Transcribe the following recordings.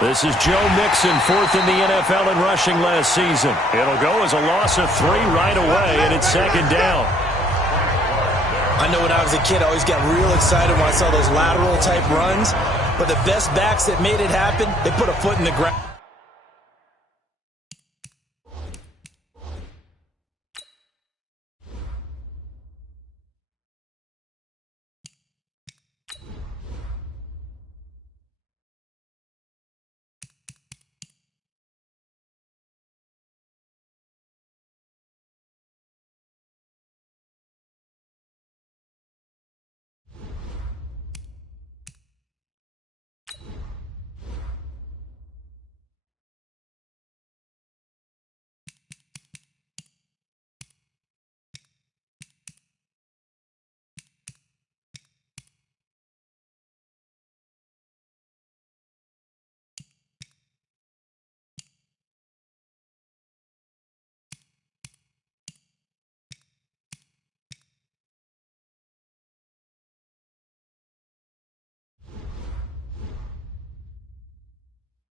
This is Joe Mixon, fourth in the NFL in rushing last season. It'll go as a loss of 3 right away, and it's second down. I know when I was a kid, I always got real excited when I saw those lateral-type runs. But the best backs that made it happen, they put a foot in the ground.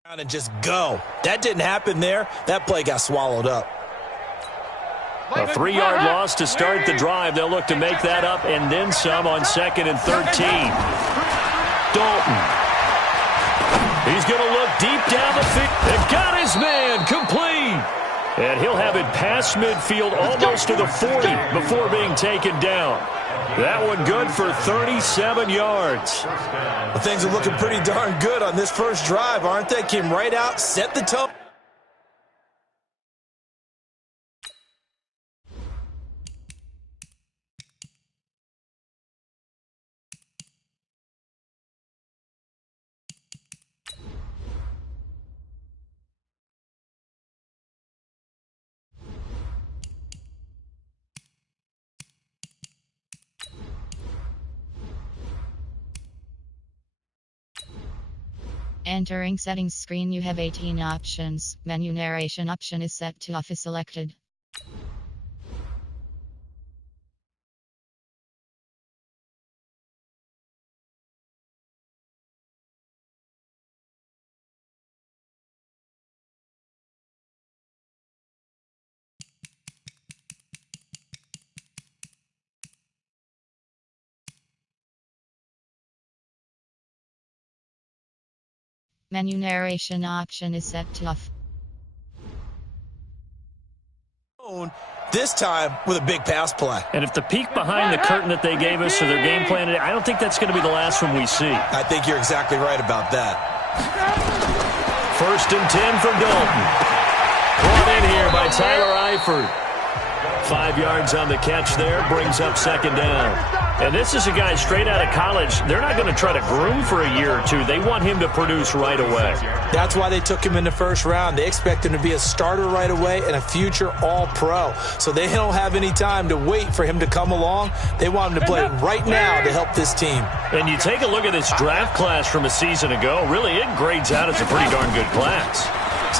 And just go. That didn't happen there. That play got swallowed up. A 3-yard loss to start the drive. They'll look to make that up and then some on 2nd and 13. Dalton. He's going to look deep down the field. It got his man complete. And he'll have it past midfield almost to the 40 before being taken down. That one good for 37 yards. Well, things are looking pretty darn good on this first drive, aren't they? Came right out, set the tone. Entering settings screen, you have 18 options. Menu narration option is set to off is selected. Menu narration option is set to off. This time with a big pass play. And if the peek behind the curtain that they gave us or their game plan today, I don't think that's going to be the last one we see. I think you're exactly right about that. 1st and 10 for Dalton. Brought in here by Tyler Eifert. 5 yards on the catch there, brings up 2nd down. And this is a guy straight out of college. They're not going to try to groom for a year or two. They want him to produce right away. That's why they took him in the first round. They expect him to be a starter right away and a future all-pro. So they don't have any time to wait for him to come along. They want him to play right now to help this team. And you take a look at this draft class from a season ago. Really, it grades out as a pretty darn good class.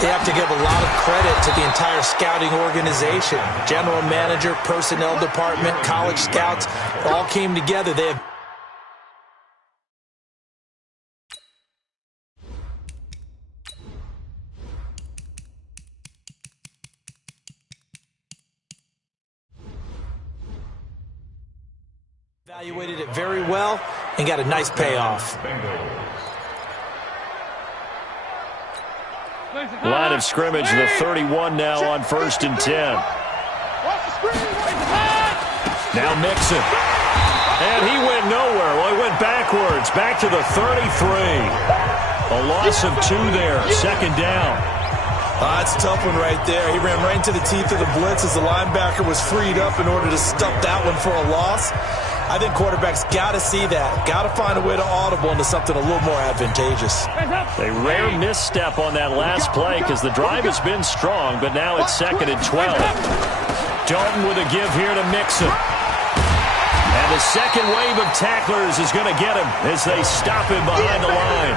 They have to give a lot of credit to the entire scouting organization. General manager, personnel department, college scouts, all came together. They have evaluated it very well and got a nice payoff. Line of scrimmage, the 31 now on 1st and 10. Now Mixon. And he went nowhere. Well, he went backwards, back to the 33. A loss of 2 there, 2nd down. That's a tough one right there. He ran right into the teeth of the blitz as the linebacker was freed up in order to stuff that one for a loss. I think quarterbacks got to see that. Got to find a way to audible into something a little more advantageous. A rare misstep on that last play because the drive has been strong, but now it's 2nd and 12. Dalton with a give here to Mixon. And the second wave of tacklers is going to get him as they stop him behind the line.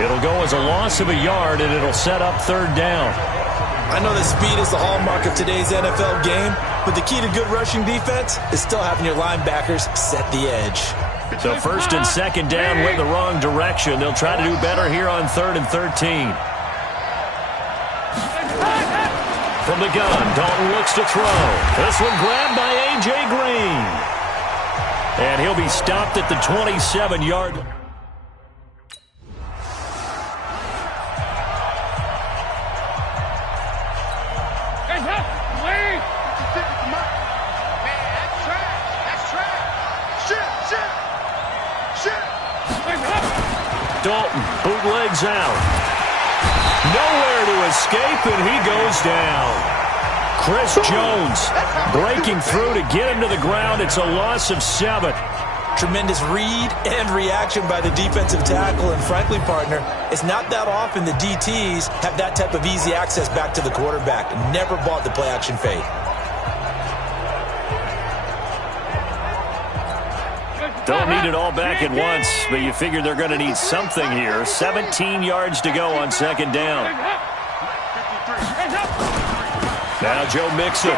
It'll go as a loss of a yard, and it'll set up 3rd down. I know that speed is the hallmark of today's NFL game, but the key to good rushing defense is still having your linebackers set the edge. So first and second down went the wrong direction. They'll try to do better here on 3rd and 13. From the gun, Dalton looks to throw. This one grabbed by A.J. Green. And he'll be stopped at the 27-yard line. Dalton bootlegs out. Nowhere to escape, and he goes down. Chris Jones breaking through to get him to the ground. It's a loss of 7. Tremendous read and reaction by the defensive tackle. And frankly, partner, it's not that often the DTs have that type of easy access back to the quarterback. Never bought the play-action fade. Don't need it all back at once, but you figure they're going to need something here. 17 yards to go on second down. Now Joe Mixon.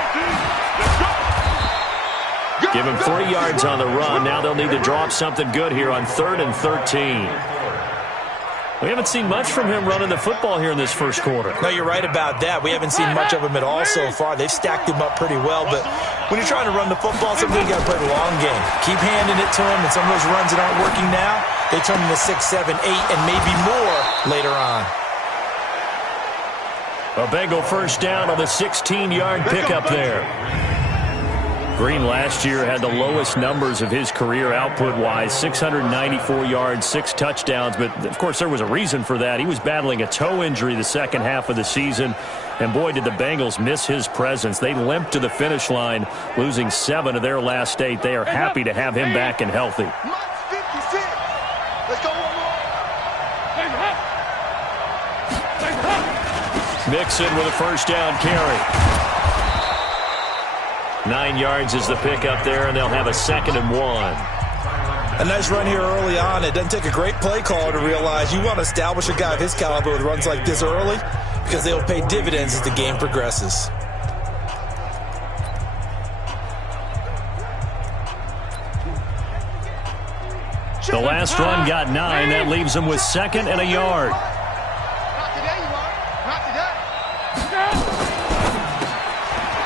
Give him 3 yards on the run. Now they'll need to drop something good here on 3rd and 13. We haven't seen much from him running the football here in this first quarter. No, you're right about that. We haven't seen much of him at all so far. They've stacked him up pretty well, but when you're trying to run the football, sometimes you got to play the long game. Keep handing it to him, and some of those runs that aren't working now, they turn into 6, 7, 8, and maybe more later on. A Bengal first down on the 16-yard pickup there. Green last year had the lowest numbers of his career output-wise, 694 yards, 6 touchdowns. But, of course, there was a reason for that. He was battling a toe injury the second half of the season. And, boy, did the Bengals miss his presence. They limped to the finish line, losing 7 of their last 8. They are happy to have him back and healthy. Mixon with a first down carry. 9 yards is the pickup there, and they'll have a 2nd and 1. A nice run here early on. It doesn't take a great play caller to realize you want to establish a guy of his caliber with runs like this early because they'll pay dividends as the game progresses. The last run got 9. That leaves them with 2nd and a yard.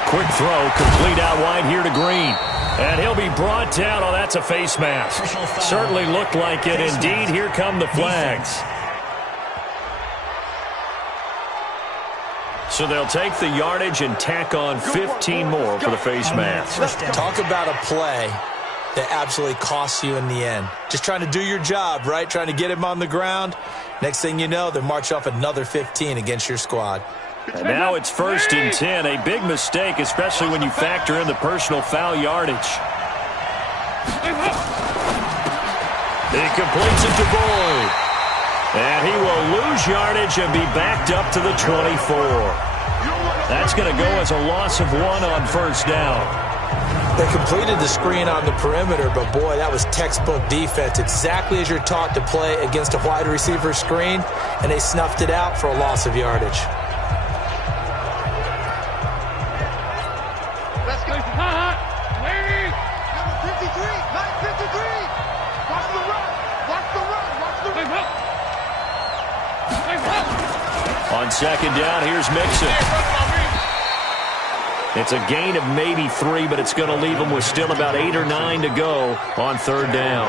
Quick throw, complete out wide here to Green. And he'll be brought down. Oh, that's a face mask. Certainly looked like it. Indeed, here come the flags. So they'll take the yardage and tack on 15 more for the face mask. Talk about a play that absolutely costs you in the end. Just trying to do your job, right? Trying to get him on the ground. Next thing you know, they march off another 15 against your squad. And now it's 1st and 10. A big mistake, especially when you factor in the personal foul yardage. He completes it to Boyd. And he will lose yardage and be backed up to the 24. That's going to go as a loss of 1 on first down. They completed the screen on the perimeter, but boy, that was textbook defense. Exactly as you're taught to play against a wide receiver screen, and they snuffed it out for a loss of yardage. On second down, here's Mixon. It's a gain of maybe 3, but it's going to leave them with still about 8 or 9 to go on third down.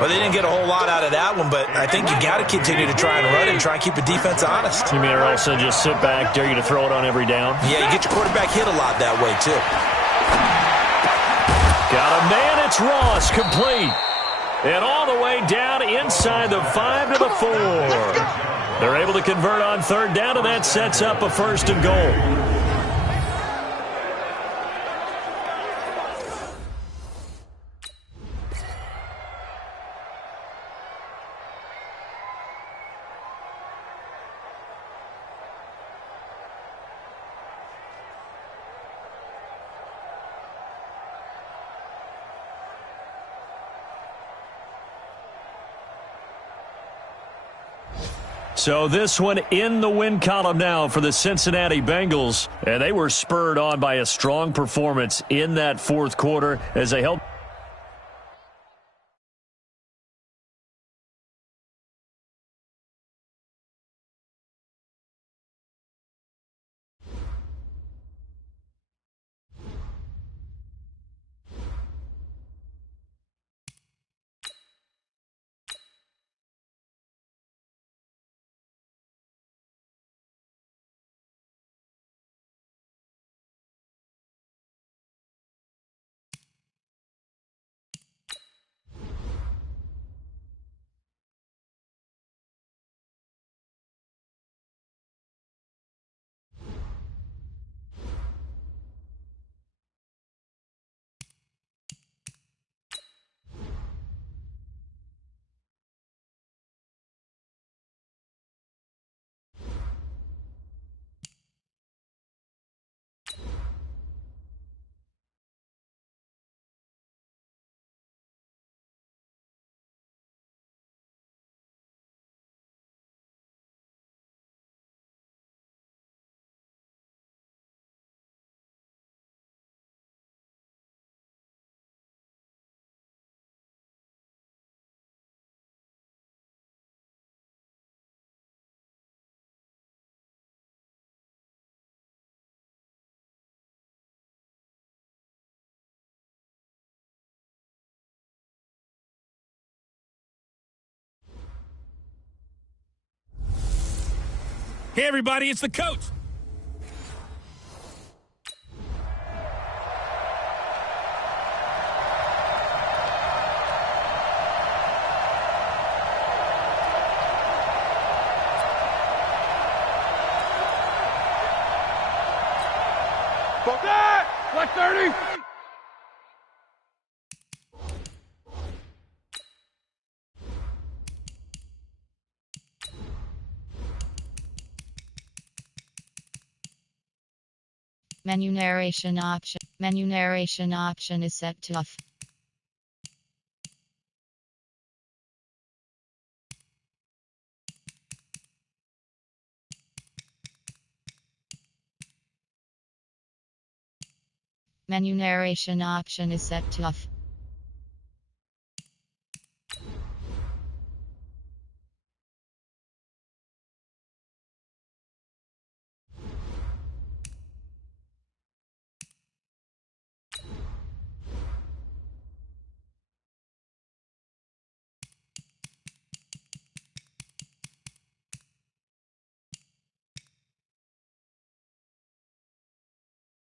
Well, they didn't get a whole lot out of that one, but I think you got to continue to try and run it and try and keep the defense honest. You mean or also just sit back, dare you to throw it on every down? Yeah, you get your quarterback hit a lot that way, too. Got a man, it's Ross, complete. And all the way down inside the 5 to the 4. They're able to convert on third down, and that sets up a 1st and goal. So this one in the win column now for the Cincinnati Bengals. And they were spurred on by a strong performance in that fourth quarter as they helped. Hey, everybody, it's the coach. What 30? Menu narration option. Menu narration option is set to off. Menu narration option is set to off.